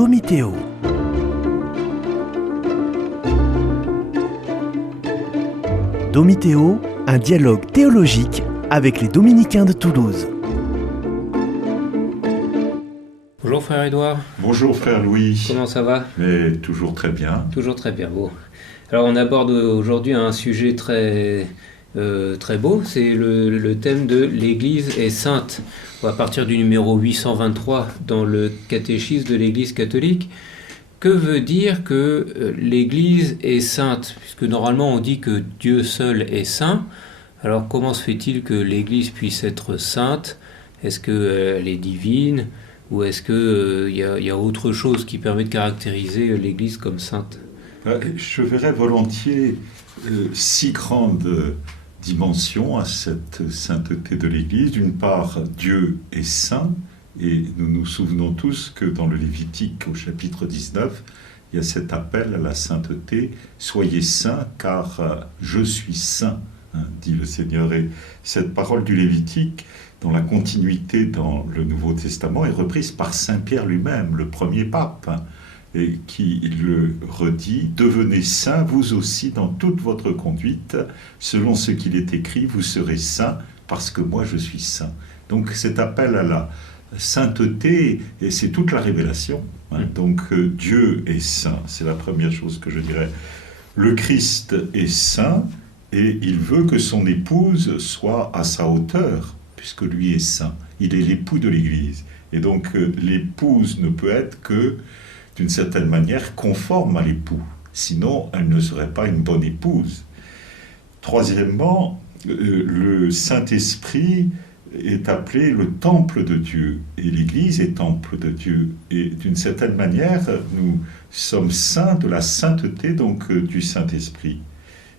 Domitéo. Domitéo, un dialogue théologique avec les dominicains de Toulouse. Bonjour frère Édouard. Bonjour frère Louis. Comment ça va ? Mais toujours très bien. Toujours très bien, bon. Alors on aborde aujourd'hui un sujet très beau, c'est le thème de l'Église est sainte. À partir du numéro 823 dans le catéchisme de l'Église catholique. Que veut dire que l'Église est sainte ? Puisque normalement on dit que Dieu seul est saint. Alors comment se fait-il que l'Église puisse être sainte ? Est-ce qu'elle est divine ? Ou est-ce qu'il y a autre chose qui permet de caractériser l'Église comme sainte ? Je verrais volontiers 6 grandes dimensions à cette sainteté de l'Église. D'une part, Dieu est saint, et nous nous souvenons tous que dans le Lévitique, au chapitre 19, il y a cet appel à la sainteté « Soyez saints, car je suis saint », dit le Seigneur. Et cette parole du Lévitique, dont la continuité dans le Nouveau Testament est reprise par Saint Pierre lui-même, le premier pape, et qui le redit « Devenez saints, vous aussi, dans toute votre conduite, selon ce qu'il est écrit, vous serez saints, parce que moi je suis saint. » Donc cet appel à la sainteté, et c'est toute la révélation. Donc Dieu est saint, c'est la première chose que je dirais. Le Christ est saint, et il veut que son épouse soit à sa hauteur, puisque lui est saint. Il est l'époux de l'Église. Et donc l'épouse ne peut être que d'une certaine manière conforme à l'époux. Sinon, elle ne serait pas une bonne épouse. Troisièmement, le Saint-Esprit est appelé le temple de Dieu. Et l'Église est temple de Dieu. Et d'une certaine manière, nous sommes saints de la sainteté donc du Saint-Esprit.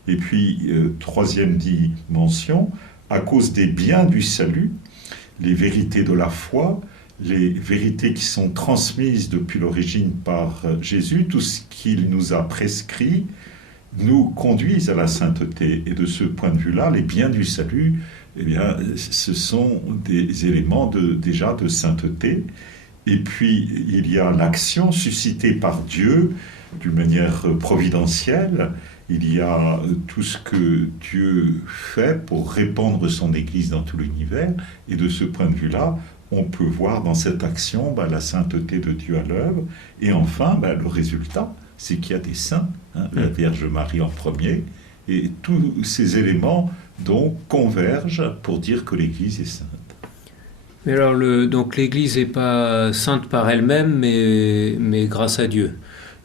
Et puis, troisième dimension, à cause des biens du salut, les vérités de la foi, les vérités qui sont transmises depuis l'origine par Jésus, tout ce qu'il nous a prescrit, nous conduisent à la sainteté. Et de ce point de vue-là, les biens du salut, eh bien, ce sont des éléments déjà de sainteté. Et puis, il y a l'action suscitée par Dieu d'une manière providentielle. Il y a tout ce que Dieu fait pour répandre son Église dans tout l'univers. Et de ce point de vue-là, on peut voir dans cette action la sainteté de Dieu à l'œuvre. Et enfin, le résultat, c'est qu'il y a des saints, la Vierge Marie en premier. Et tous ces éléments donc convergent pour dire que l'Église est sainte. Mais alors, donc l'Église n'est pas sainte par elle-même, mais grâce à Dieu.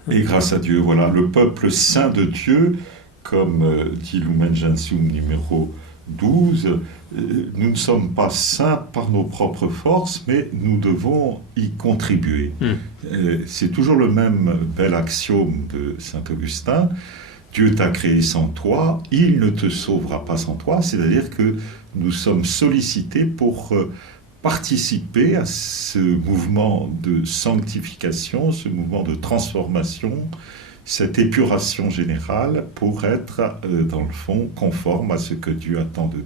Et grâce à Dieu, voilà, le peuple saint de Dieu, comme dit Lumen Gentium numéro 12, nous ne sommes pas saints par nos propres forces, mais nous devons y contribuer. C'est toujours le même bel axiome de saint Augustin. Dieu t'a créé sans toi, il ne te sauvera pas sans toi, c'est-à-dire que nous sommes sollicités pour participer à ce mouvement de sanctification, ce mouvement de transformation, cette épuration générale pour être, dans le fond, conforme à ce que Dieu attend de nous.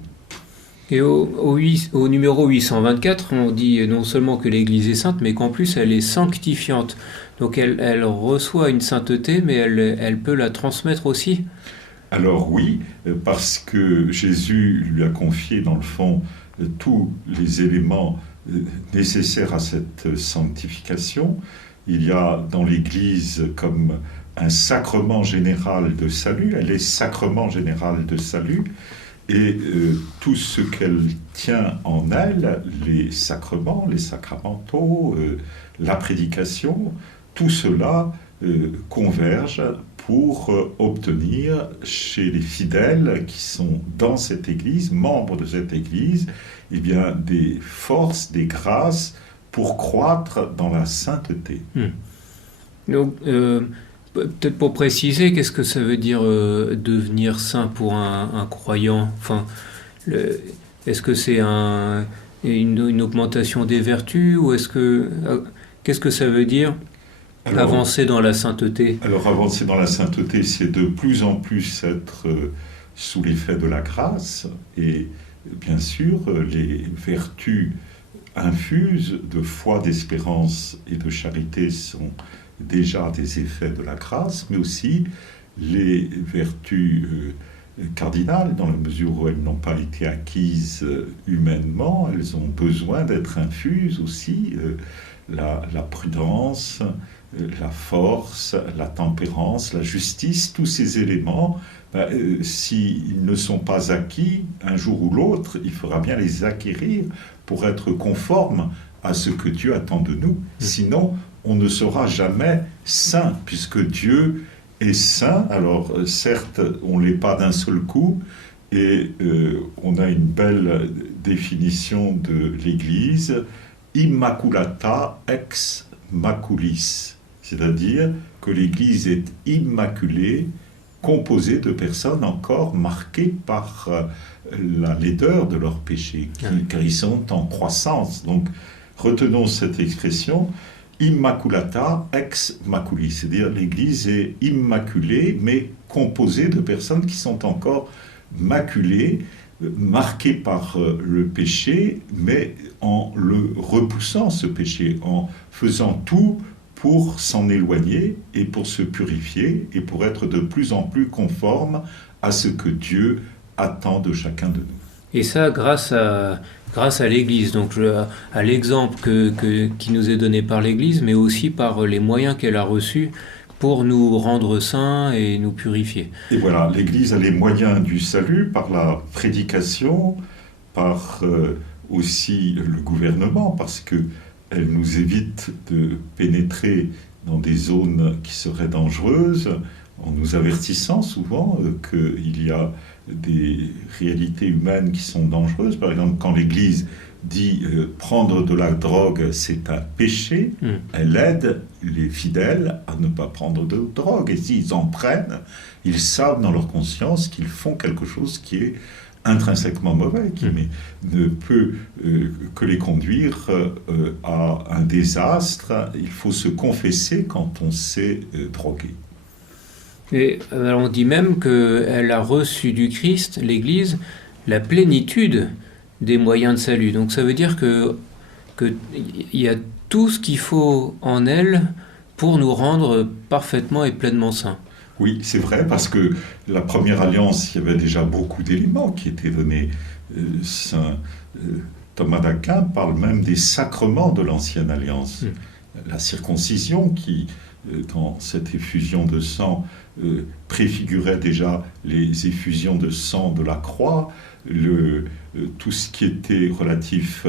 Et au numéro 824, on dit non seulement que l'Église est sainte, mais qu'en plus elle est sanctifiante. Donc elle reçoit une sainteté, mais elle peut la transmettre aussi. Alors oui, parce que Jésus lui a confié, dans le fond, tous les éléments nécessaires à cette sanctification. Il y a dans l'Église comme un sacrement général de salut, elle est sacrement général de salut, et tout ce qu'elle tient en elle, les sacrements, les sacramentaux, la prédication, tout cela converge pour obtenir chez les fidèles qui sont dans cette Église, membres de cette Église, eh bien, des forces, des grâces pour croître dans la sainteté. Donc, peut-être pour préciser, qu'est-ce que ça veut dire devenir saint pour un croyant ? Enfin, est-ce que c'est une augmentation des vertus ou qu'est-ce que ça veut dire ? Avancer dans la sainteté. Alors avancer dans la sainteté, c'est de plus en plus être sous l'effet de la grâce. Et bien sûr, les vertus infuse de foi, d'espérance et de charité sont déjà des effets de la grâce, mais aussi les vertus cardinales, dans la mesure où elles n'ont pas été acquises humainement, elles ont besoin d'être infuses aussi, la prudence, la force, la tempérance, la justice, tous ces éléments, s'ils ne sont pas acquis, un jour ou l'autre, il faudra bien les acquérir pour être conforme à ce que Dieu attend de nous. Sinon, on ne sera jamais saint, puisque Dieu est saint. Alors, certes, on ne l'est pas d'un seul coup, et on a une belle définition de l'Église, immaculata ex maculis, c'est-à-dire que l'Église est immaculée, composée de personnes encore marquées par la laideur de leurs péchés, car ils sont en croissance. Donc, retenons cette expression, immaculata ex maculis, c'est-à-dire l'Église est immaculée, mais composée de personnes qui sont encore maculées, marquées par le péché, mais en le repoussant, ce péché, en faisant tout pour s'en éloigner et pour se purifier et pour être de plus en plus conforme à ce que Dieu attend de chacun de nous. Et ça, grâce à l'Église, donc à l'exemple qui nous est donné par l'Église, mais aussi par les moyens qu'elle a reçus pour nous rendre saints et nous purifier. Et voilà, l'Église a les moyens du salut par la prédication, par aussi le gouvernement, parce qu'elle nous évite de pénétrer dans des zones qui seraient dangereuses, en nous avertissant souvent qu'il y a des réalités humaines qui sont dangereuses. Par exemple, quand l'Église dit prendre de la drogue, c'est un péché, elle aide les fidèles à ne pas prendre de drogue. Et s'ils en prennent, ils savent dans leur conscience qu'ils font quelque chose qui est intrinsèquement mauvais, qui ne peut que les conduire à un désastre. Il faut se confesser quand on s'est drogué. Et on dit même qu'elle a reçu du Christ, l'Église, la plénitude des moyens de salut. Donc ça veut dire qu'il y a tout ce qu'il faut en elle pour nous rendre parfaitement et pleinement saints. Oui, c'est vrai, parce que la première alliance, il y avait déjà beaucoup d'éléments qui étaient donnés. Saint Thomas d'Aquin parle même des sacrements de l'ancienne alliance. La circoncision qui, dans cette effusion de sang, préfigurait déjà les effusions de sang de la croix, tout ce qui était relatif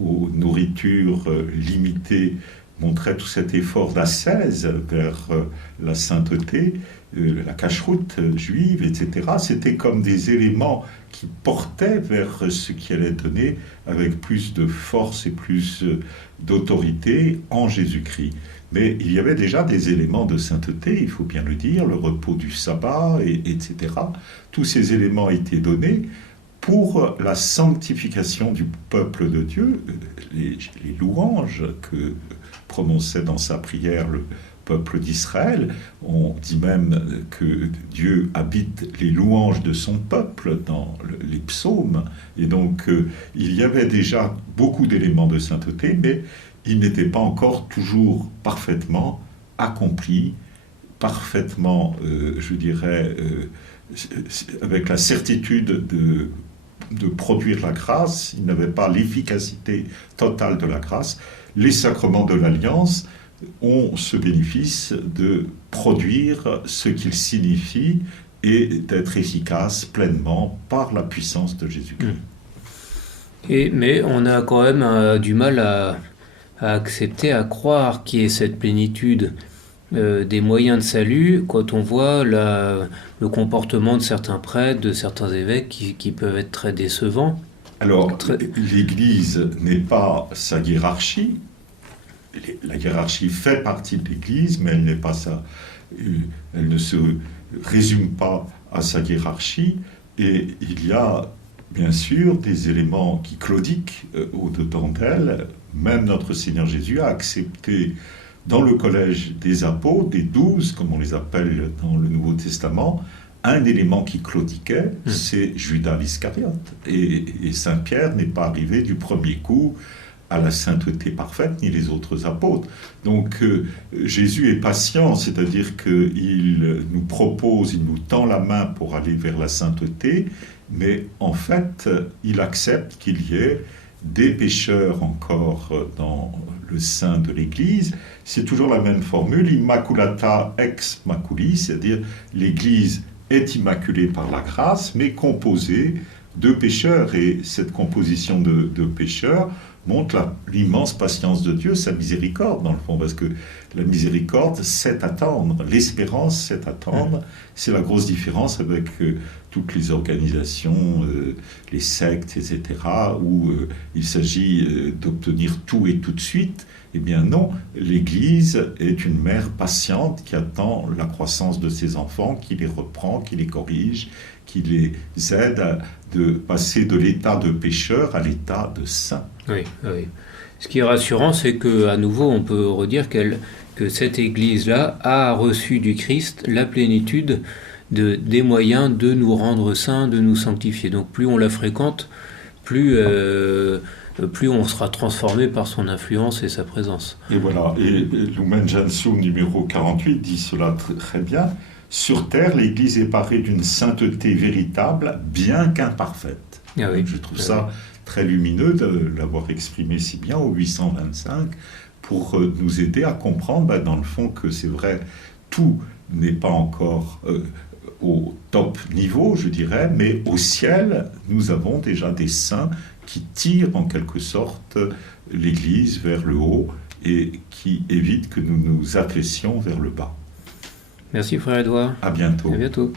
aux nourritures limitées montrait tout cet effort d'ascèse vers la sainteté, la cacheroute juive, etc. C'était comme des éléments qui portaient vers ce qui allait donner avec plus de force et plus d'autorité en Jésus-Christ. Mais il y avait déjà des éléments de sainteté, il faut bien le dire, le repos du sabbat, etc. Tous ces éléments étaient donnés pour la sanctification du peuple de Dieu, les louanges que prononçait dans sa prière le peuple d'Israël. On dit même que Dieu habite les louanges de son peuple dans les psaumes. Et donc, il y avait déjà beaucoup d'éléments de sainteté, mais ils n'étaient pas encore toujours parfaitement accomplis, parfaitement, je dirais, avec la certitude de produire la grâce. Ils n'avaient pas l'efficacité totale de la grâce. Les sacrements de l'Alliance ont ce bénéfice de produire ce qu'ils signifient et d'être efficaces pleinement par la puissance de Jésus-Christ. Mais on a quand même du mal à accepter, à croire qu'il y ait cette plénitude des moyens de salut quand on voit le comportement de certains prêtres, de certains évêques qui peuvent être très décevants. Alors, l'Église n'est pas sa hiérarchie. La hiérarchie fait partie de l'Église, mais elle n'est pas elle ne se résume pas à sa hiérarchie. Et il y a bien sûr des éléments qui claudiquent au-dedans d'elle. Même notre Seigneur Jésus a accepté dans le collège des apôtres, des 12, comme on les appelle dans le Nouveau Testament, un élément qui claudiquait, c'est Judas l'Iscariote. Et Saint Pierre n'est pas arrivé du premier coup à la sainteté parfaite, ni les autres apôtres. Donc Jésus est patient, c'est-à-dire qu'il nous propose, il nous tend la main pour aller vers la sainteté, mais en fait, il accepte qu'il y ait des pécheurs encore dans le sein de l'Église. C'est toujours la même formule, immaculata ex maculi, c'est-à-dire l'Église est immaculée par la grâce, mais composée de pécheurs. Et cette composition de pécheurs montre l'immense patience de Dieu, sa miséricorde dans le fond, parce que la miséricorde, c'est attendre, l'espérance, c'est attendre. C'est la grosse différence avec toutes les organisations, les sectes, etc., où il s'agit d'obtenir tout et tout de suite. Eh bien non, l'Église est une mère patiente qui attend la croissance de ses enfants, qui les reprend, qui les corrige, qui les aide à passer de l'état de pécheur à l'état de saint. Oui, oui. Ce qui est rassurant, c'est qu'à nouveau, on peut redire que cette Église-là a reçu du Christ la plénitude des moyens de nous rendre saints, de nous sanctifier. Donc plus on la fréquente, plus on sera transformé par son influence et sa présence. Et voilà, et Lumen Gentium numéro 48 dit cela très bien. Sur terre, l'Église est parée d'une sainteté véritable, bien qu'imparfaite. Ah oui. Je trouve ça très lumineux de l'avoir exprimé si bien au 825 pour nous aider à comprendre, dans le fond, que c'est vrai, tout n'est pas encore au top niveau, je dirais, mais au ciel, nous avons déjà des saints qui tirent en quelque sorte l'Église vers le haut et qui évitent que nous nous affaissions vers le bas. Merci frère Édouard. À bientôt. À bientôt.